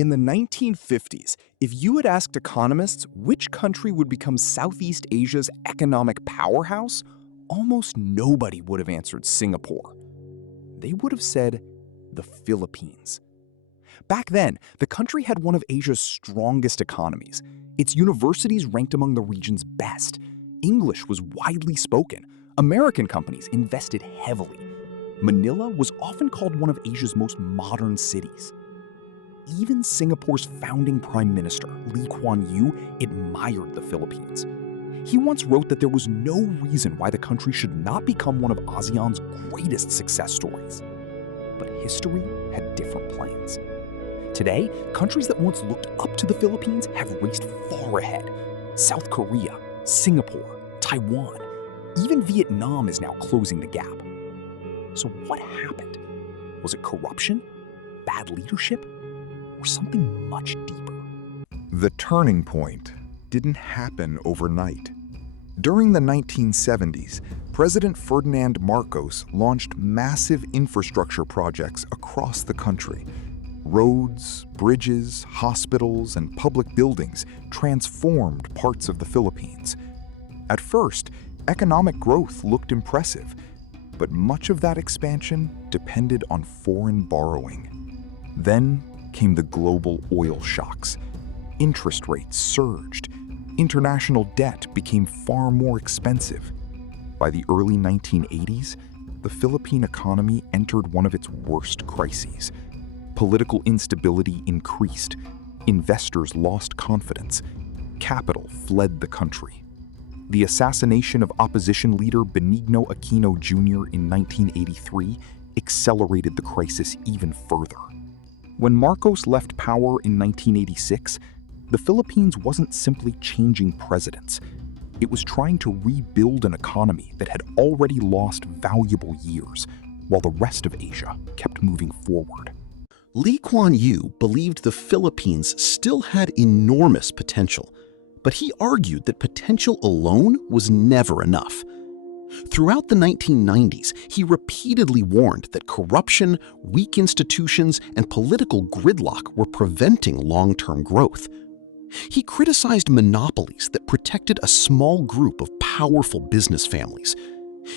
In the 1950s, if you had asked economists which country would become Southeast Asia's economic powerhouse, almost nobody would have answered Singapore. They would have said the Philippines. Back then, the country had one of Asia's strongest economies. Its universities ranked among the region's best. English was widely spoken. American companies invested heavily. Manila was often called one of Asia's most modern cities. Even Singapore's founding prime minister, Kuan Yew, admired the Philippines. He once wrote that there was no reason why the country should not become one of ASEAN's greatest success stories. But history had different plans. Today, countries that once looked up to the Philippines have raced far ahead. South Korea, Singapore, Taiwan, even Vietnam is now closing the gap. So what happened? Was it corruption, bad leadership, or something much deeper? The turning point didn't happen overnight. During the 1970s, President Ferdinand Marcos launched massive infrastructure projects across the country. Roads, bridges, hospitals, and public buildings transformed parts of the Philippines. At first, economic growth looked impressive, but much of that expansion depended on foreign borrowing. Then came the global oil shocks. Interest rates surged. International debt became far more expensive. By the early 1980s, the Philippine economy entered one of its worst crises. Political instability increased. Investors lost confidence. Capital fled the country. The assassination of opposition leader Benigno Aquino Jr. in 1983 accelerated the crisis even further. When Marcos left power in 1986, the Philippines wasn't simply changing presidents. It was trying to rebuild an economy that had already lost valuable years, while the rest of Asia kept moving forward. Kuan Yew believed the Philippines still had enormous potential, but he argued that potential alone was never enough. Throughout the 1990s, he repeatedly warned that corruption, weak institutions, and political gridlock were preventing long-term growth. He criticized monopolies that protected a small group of powerful business families.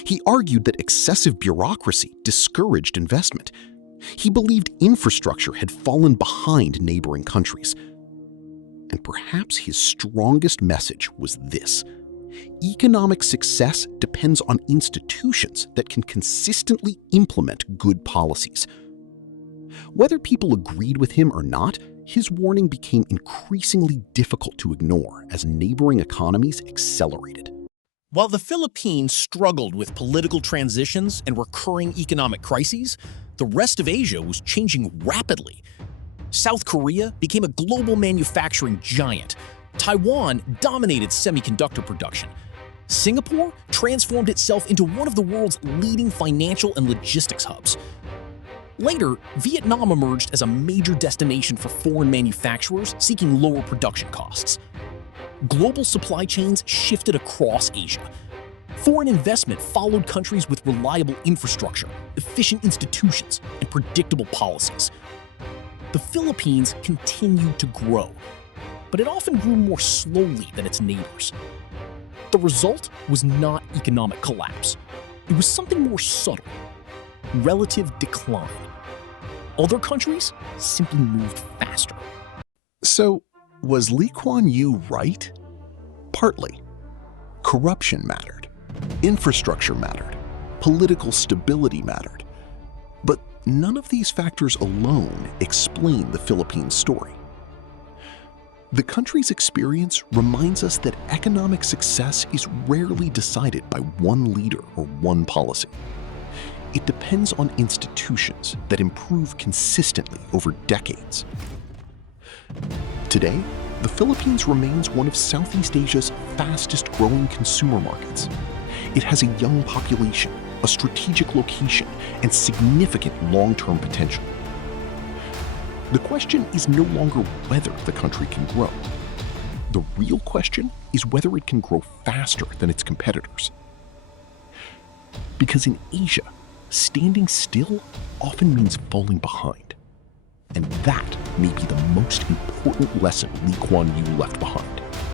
He argued that excessive bureaucracy discouraged investment. He believed infrastructure had fallen behind neighboring countries. And perhaps his strongest message was this: economic success depends on institutions that can consistently implement good policies. Whether people agreed with him or not, his warning became increasingly difficult to ignore as neighboring economies accelerated. While the Philippines struggled with political transitions and recurring economic crises, the rest of Asia was changing rapidly. South Korea became a global manufacturing giant. Taiwan dominated semiconductor production. Singapore transformed itself into one of the world's leading financial and logistics hubs. Later, Vietnam emerged as a major destination for foreign manufacturers seeking lower production costs. Global supply chains shifted across Asia. Foreign investment followed countries with reliable infrastructure, efficient institutions, and predictable policies. The Philippines continued to grow, but it often grew more slowly than its neighbors. The result was not economic collapse. It was something more subtle: relative decline. Other countries simply moved faster. So, was Kuan Yew right? Partly. Corruption mattered. Infrastructure mattered. Political stability mattered. But none of these factors alone explain the Philippines story. The country's experience reminds us that economic success is rarely decided by one leader or one policy. It depends on institutions that improve consistently over decades. Today, the Philippines remains one of Southeast Asia's fastest-growing consumer markets. It has a young population, a strategic location, and significant long-term potential. The question is no longer whether the country can grow. The real question is whether it can grow faster than its competitors. Because in Asia, standing still often means falling behind. And that may be the most important lesson Lee Kuan Yew left behind.